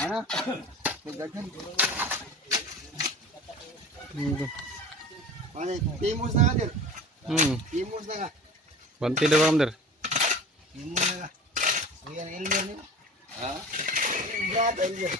Ano? Magdaghan. Ano, timos na ka dir. Timos na ka. Banti dah bang der. Timos na ka. Kuya, Elmer niyo. Ha? Grabe, Elmer.